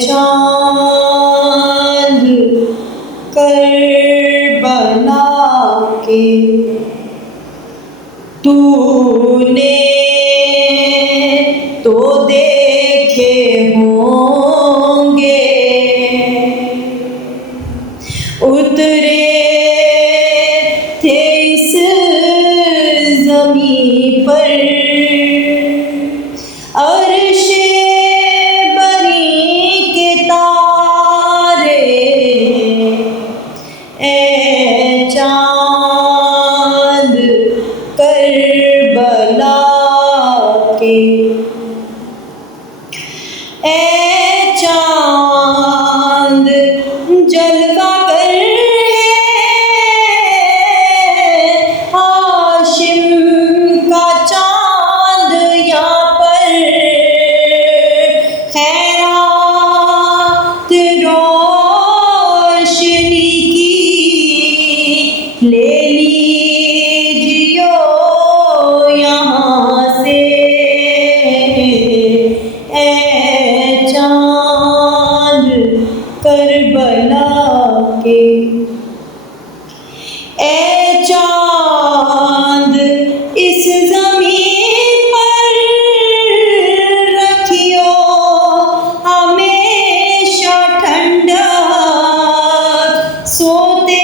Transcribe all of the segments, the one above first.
चाँद करबला के तूने तो देखे होंगे, उतरे थे इस ज़मीं पर अर्शे बरी के तारे। ए चाँद करबला के, ए चाँद जलवा कर हाशिम का चाँद यहाँ पर खैरात रोशनी की ले लीजियो यहाँ से। ए चाँद करबला के, ए चाँद इस ज़मीन पर रखियो हमेशा ठंडा, सोते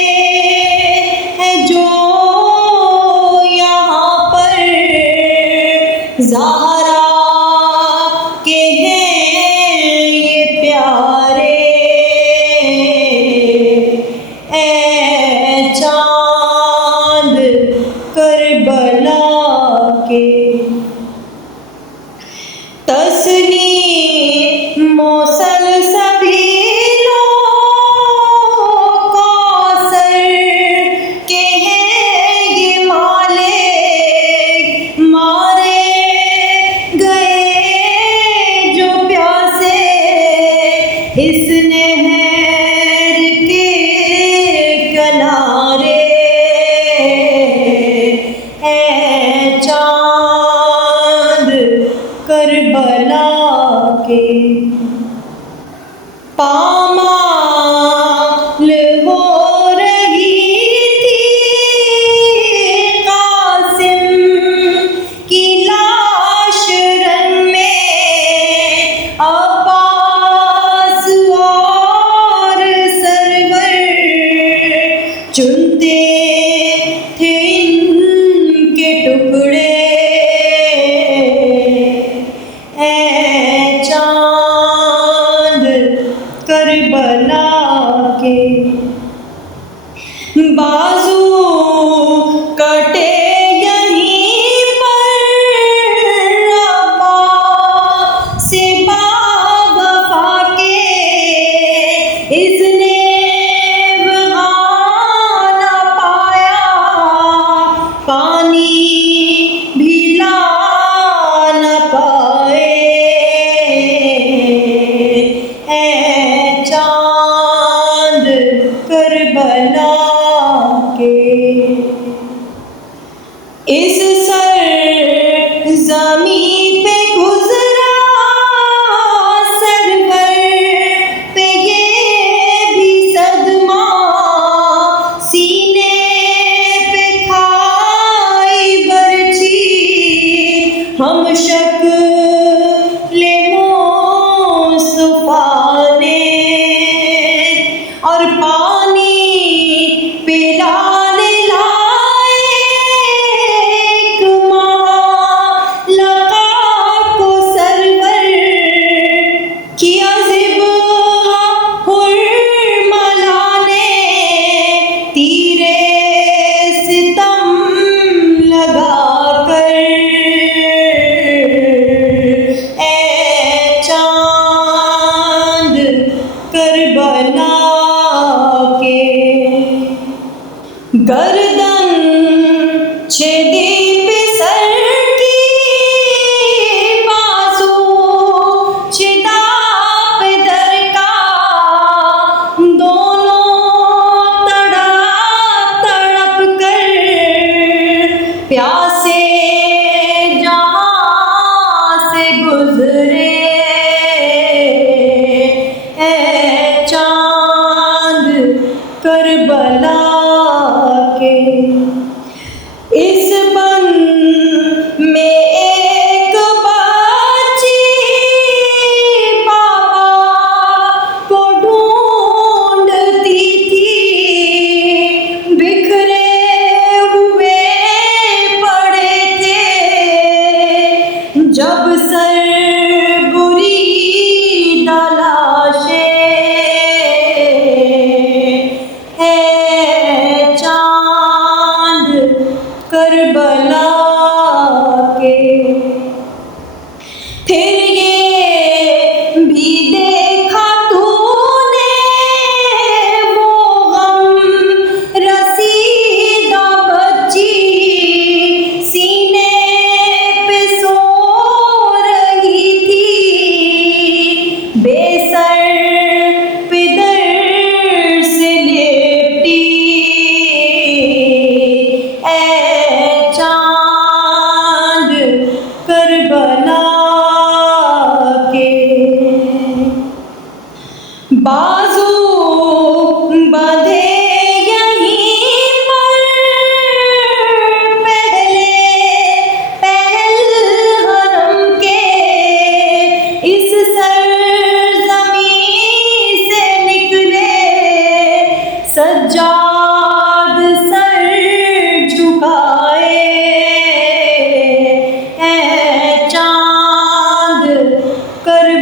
हैं जो यहाँ पर ज़हरा के हैं ये प्यारे। ए चाँद करबला के, तस्नीम मौसल सभी कौसर के हैं ये मालिक, मारे गए जो प्यासे इस नहर के किनारे। है चाँद करबला के, पामाल हो रही थी कासिम की लाश रंग में, अब्बास और सरवर चुनते थे इनके टुकड़े। ए चाँद कर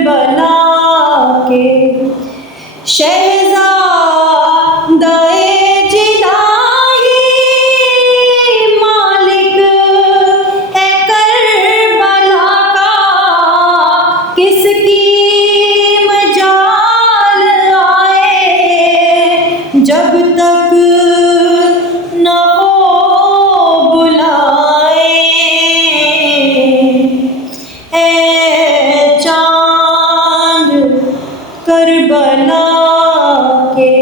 करबला के शहज़ादे जिलाही मालिक है करबला का, किसकी मजाल आए जब तक न वो बुलाए। ऐ चाँद करबला के